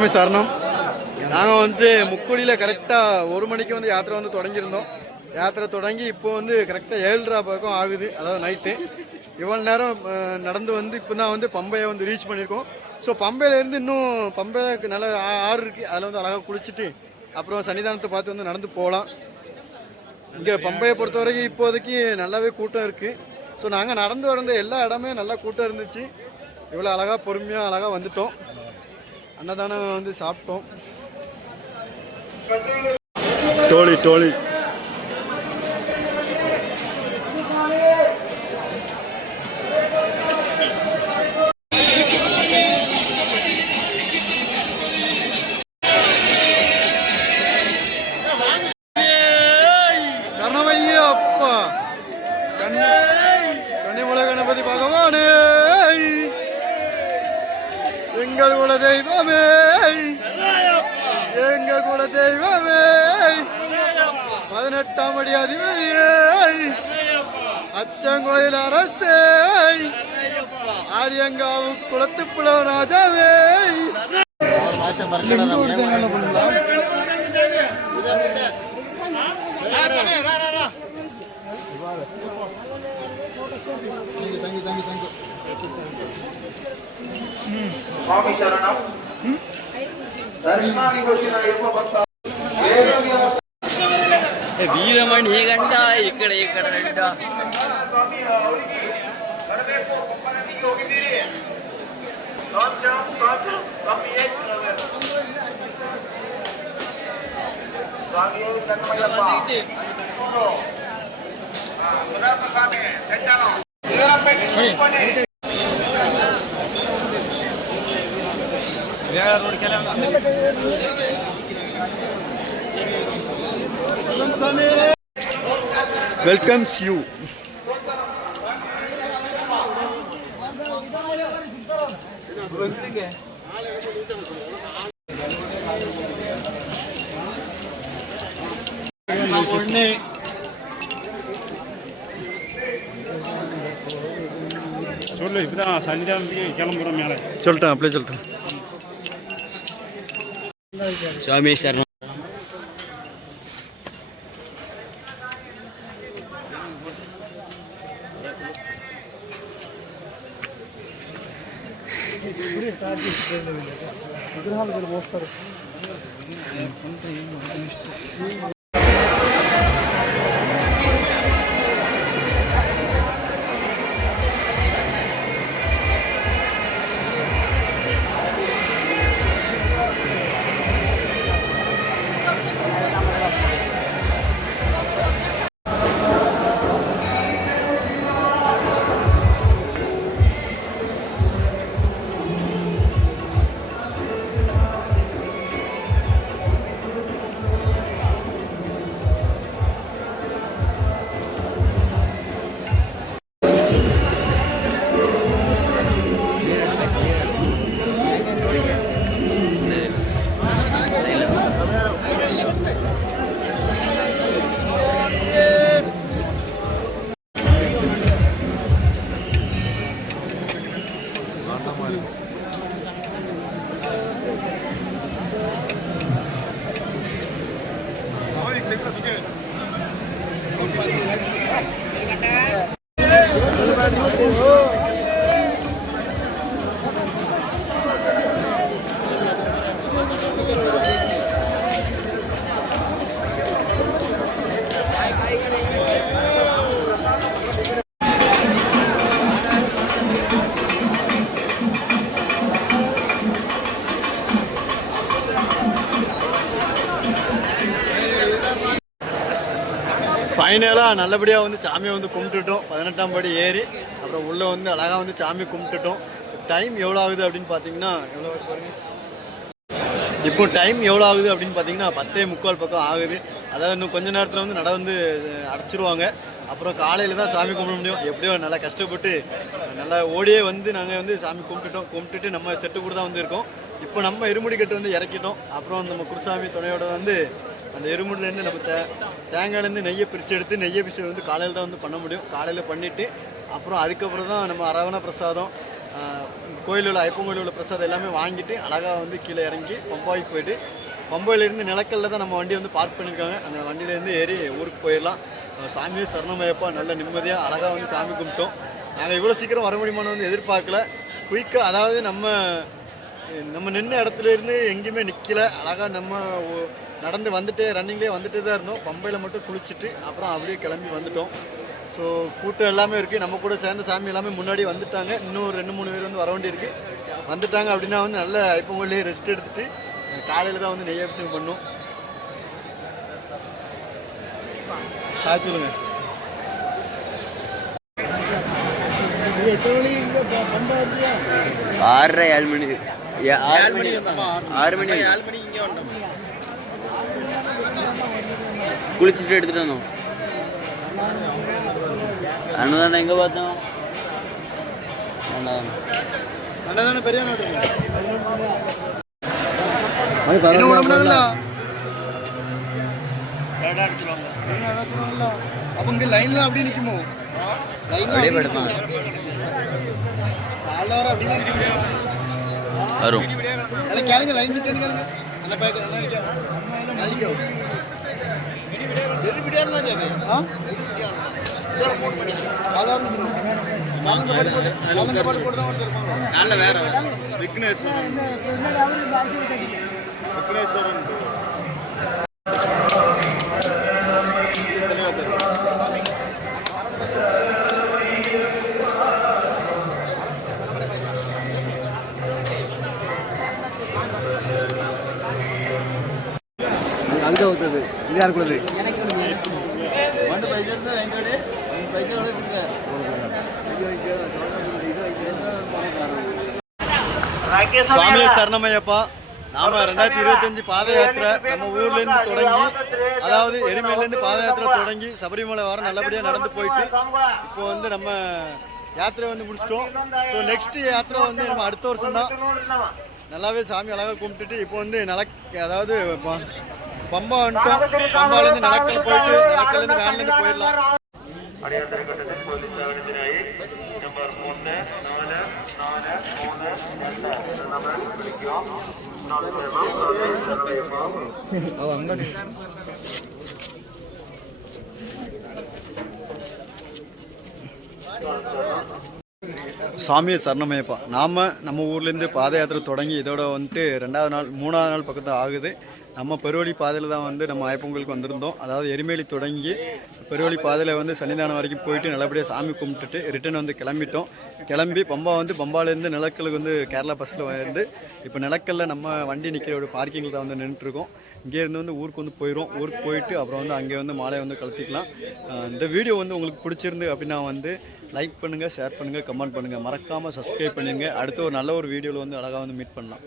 சுவாமி சரணம். நாங்கள் வந்து முக்குடியில் கரெக்டாக 1 மணிக்கு வந்து யாத்திரை வந்து தொடங்கியிருந்தோம். யாத்திரை தொடங்கி இப்போ வந்து கரெக்டாக 7:30 பக்கம் ஆகுது, அதாவது நைட்டு. இவ்வளோ நேரம் நடந்து வந்து இப்போ தான் வந்து பம்பையை வந்து ரீச் பண்ணியிருக்கோம். ஸோ பம்பையிலேருந்து இன்னும் பம்பைக்கு நல்ல ஆறு இருக்குது, அதில் வந்து அழகாக குளிச்சுட்டு அப்புறம் சன்னிதானத்தை பார்த்து வந்து நடந்து போகலாம். இங்கே பம்பையை பொறுத்த வரைக்கும் இப்போதைக்கு நல்லாவே கூட்டம் இருக்குது. ஸோ நாங்கள் நடந்து வந்த எல்லா இடமே நல்லா கூட்டம் இருந்துச்சு. இவ்வளோ அழகாக பொறுமையாக அழகாக வந்துட்டோம். அன்னதானம் வந்து சாப்பிட்டோம். டோலி டோலி கணவையப்பா கன்னிமுலை கணபதி பகவானே, எங்கள் குல தெய்வமே, எங்கள் குல தெய்வமே, 18ஆம் அடி அதிபதியே, அச்சங்கோயில் அரசே, ஆரியங்காவு குளத்து புலவராஜாவே. స్వామి శరణం. దర్శనానికి వచ్చిన యొక్క భక్త వీరమణి గంట ఇక్కడ ఇక్కడ గంట స్వామి ಅವರಿಗೆ ಕರಬೇಕು ಕೊಪ್ಪನದಿಗೆ ಹೋಗಿದ್ದೀರಿ. ಸ್ವಾಮಿ வெல்கம்ஸ் யூ. சொல்லு, இப்பதான் சன்னிதானத்துக்கு கிளம்புறோம். மேலே சொல்லிட்டேன், அப்படியே சொல்லிட்டேன். சுவாமி சரணம். విగ్రహాలు మోస్తారు. ஃபைனலாக நல்லபடியாக வந்து சாமியை வந்து கும்பிட்டுட்டோம். 18ஆம் படி ஏறி அப்புறம் உள்ளே வந்து அழகாக வந்து சாமி கும்பிட்டுட்டோம். டைம் எவ்வளோ ஆகுது அப்படின்னு பார்த்தீங்கன்னா, எவ்வளோ பாருங்க, இப்போ டைம் எவ்வளோ ஆகுது அப்படின்னு பார்த்தீங்கன்னா 10:45 பக்கம் ஆகுது. அதாவது இன்னும் கொஞ்ச நேரத்தில் வந்து நடை வந்து அடைச்சிருவாங்க. அப்புறம் காலையில் தான் சாமி கும்பிட முடியும். எப்படியோ நல்லா கஷ்டப்பட்டு நல்லா ஓடியே வந்து நாங்கள் வந்து சாமி கும்பிட்டுட்டு நம்ம செட்டு கூட தான் வந்து இருக்கோம். இப்போ நம்ம இருமுடி கட்டு வந்து இறக்கிட்டோம். அப்புறம் நம்ம குருசாமி துணையோட வந்து அந்த எருமுடிலேருந்து நம்ம தேங்காயிலேருந்து நெய்யை பிரித்து எடுத்து நெய்யை பிரித்து வந்து காலையில் தான் வந்து பண்ண முடியும். காலையில் பண்ணிவிட்டு அப்புறம் அதுக்கப்புறம் தான் நம்ம அரவண பிரசாதம் கோயிலில் உள்ள ஐப்பன் கோயிலில் உள்ள பிரசாதம் எல்லாமே வாங்கிட்டு அழகாக வந்து கீழே இறங்கி பம்பாய்க்கு போயிட்டு பம்பாயிலேருந்து நிலக்கல்ல தான் நம்ம வண்டி வந்து பார்க் பண்ணியிருக்காங்க. அந்த வண்டியிலேருந்து ஏறி ஊருக்கு போயிடலாம். சாமியே சரணமையப்பா, நல்ல நிம்மதியாக அழகாக வந்து சாமி கும்பிட்டோம். நாங்கள் இவ்வளோ சீக்கிரம் வர முடியுமான்னு வந்து எதிர்பார்க்கல. குயிக்காக, அதாவது நம்ம நின்ன இடத்துலேருந்து எங்கேயுமே நிற்கல. அழகாக நம்ம நடந்து வந்துட்டு ரன்னிங்லேயே வந்துட்டு தான் இருந்தோம். பம்பையில் மட்டும் குளிச்சுட்டு அப்புறம் அப்படியே கிளம்பி வந்துட்டோம். ஸோ கூட்டம் எல்லாமே இருக்குது. நம்ம கூட சேர்ந்த சாமி எல்லாமே முன்னாடி வந்துட்டாங்க. இன்னும் 2-3 பேர் வந்து வர வேண்டி இருக்குது. வந்துட்டாங்க அப்படின்னா வந்து நல்ல ஐப்பங்கோல்லையே ரெஸ்ட் எடுத்துகிட்டு காலையில் தான் வந்து நெய் அபிஷேகம் பண்ணோம். சொல்லுங்க. 6:30 மணி 6 மணி இங்கே வந்தோம். குளிச்சுட்டு எடுத்துட்டு வந்தோம். அன்னதானம் எங்கே பார்த்தோம்? அண்ணதானே பெரிய அப்போ இங்கே லைனில் அப்படியே நிற்குமோ? அப்படியே படுத்தான் வரும். கேளுங்க, லைன் விட்டு கேளுங்க. அந்த பேக் நல்ல வேற விக்னேஸ்வரன் அங்கே ஊற்றுது. இது யாருக்குள்ளது? வந்து பைசா இருந்தால் எங்களோட பைசா சுவாமி சரணமையப்பா. நாம 2025 பாத யாத்திரை நம்ம ஊர்லேருந்து தொடங்கி, அதாவது எரிமேலேருந்து பாத யாத்திரை தொடங்கி சபரிமலை வர நல்லபடியாக நடந்து போயிட்டு இப்போ வந்து நம்ம யாத்திரை வந்து முடிச்சிட்டோம். ஸோ நெக்ஸ்ட் யாத்திரை வந்து நம்ம அடுத்த வருஷம் தான். நல்லாவே சாமி அழகாக கும்பிட்டுட்டு இப்போ வந்து அதாவது பம்பா வந்துட்டோம். பம்பாலேருந்து நடக்கல் போயிட்டு நடக்கல்லேருந்து வேன்லேருந்து போயிடலாம். അടിയന്തര ഘട്ടത്തിൽ പോലീസ് സേവനത്തിനായി നമ്പർ 3443 എന്ന നമ്പറിൽ വിളിക്കുക. சாமியை சரணமையப்பா. நம்ம ஊர்லேருந்து பாத யாத்திரை தொடங்கி இதோட வந்துட்டு 2வது நாள் 3வது நாள் பக்கத்தில் ஆகுது. நம்ம பெருவழி பாதையில் தான் வந்து நம்ம ஐப்பொங்கலுக்கு வந்திருந்தோம். அதாவது எரிமேலி தொடங்கி பெருவழி பாதையில் வந்து சன்னிதானம் வரைக்கும் போயிட்டு நல்லபடியாக சாமி கும்பிட்டுட்டு ரிட்டன் வந்து கிளம்பிட்டோம். கிளம்பி பம்பாலேருந்து நிலக்கலுக்கு வந்து கேரளா பஸ்ஸில் வந்து இப்போ நிலக்கல்ல நம்ம வண்டி நிற்கிற ஒரு பார்க்கிங்கில் தான் வந்து நின்றுட்டுருக்கோம். இங்கேருந்து வந்து ஊருக்கு வந்து போயிடும். ஊருக்கு போயிட்டு அப்புறம் வந்து அங்கே வந்து மாலையை வந்து கலத்திக்கலாம். இந்த வீடியோ வந்து உங்களுக்கு பிடிச்சிருந்து அப்படின்னா வந்து லைக் பண்ணுங்கள், ஷேர் பண்ணுங்கள், கமெண்ட் பண்ணுங்கள், மறக்காமல் சப்ஸ்கிரைப் பண்ணுங்க. அடுத்து ஒரு நல்ல ஒரு வீடியோவில் வந்து அழகாக வந்து மீட் பண்ணலாம்.